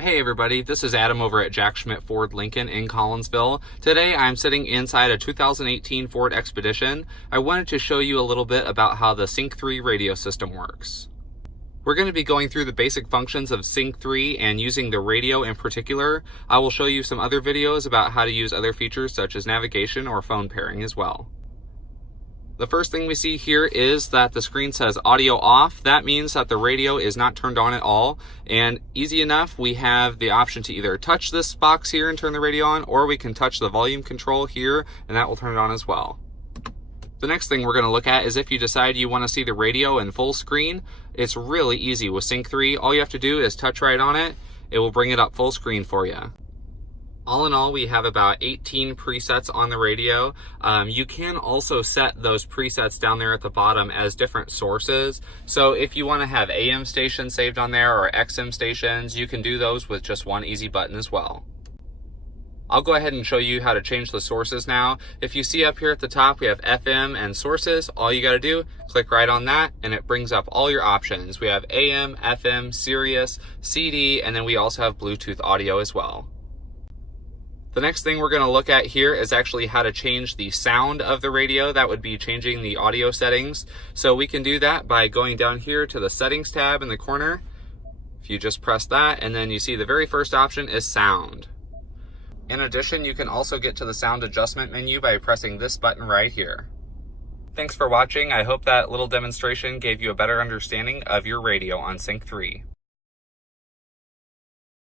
Hey everybody, this is Adam over at Jack Schmitt Ford Lincoln in Collinsville. Today I'm sitting inside a 2018 Ford Expedition. I wanted to show you a little bit about how the Sync 3 radio system works. We're going to be going through the basic functions of Sync 3 and using the radio in particular. I will show you some other videos about how to use other features such as navigation or phone pairing as well. The first thing we see here is that the screen says audio off. That means that the radio is not turned on at all. And easy enough, we have the option to either touch this box here and turn the radio on, or we can touch the volume control here and that will turn it on as well. The next thing we're going to look at is if you decide you want to see the radio in full screen. It's really easy with Sync 3. All you have to do is touch right on it. It will bring it up full screen for you. All in all, we have about 18 presets on the radio. You can also set those presets down there at the bottom as different sources. So if you want to have AM stations saved on there or XM stations, you can do those with just one easy button as well. I'll go ahead and show you how to change the sources now. If you see up here at the top, we have FM and sources. All you got to do, click right on that and it brings up all your options. We have AM, FM, Sirius, CD, and then we also have Bluetooth audio as well. The next thing we're going to look at here is actually how to change the sound of the radio. That would be changing the audio settings. So we can do that by going down here to the settings tab in the corner. If you just press that, and then you see the very first option is sound. In addition, you can also get to the sound adjustment menu by pressing this button right here. Thanks for watching. I hope that little demonstration gave you a better understanding of your radio on Sync 3.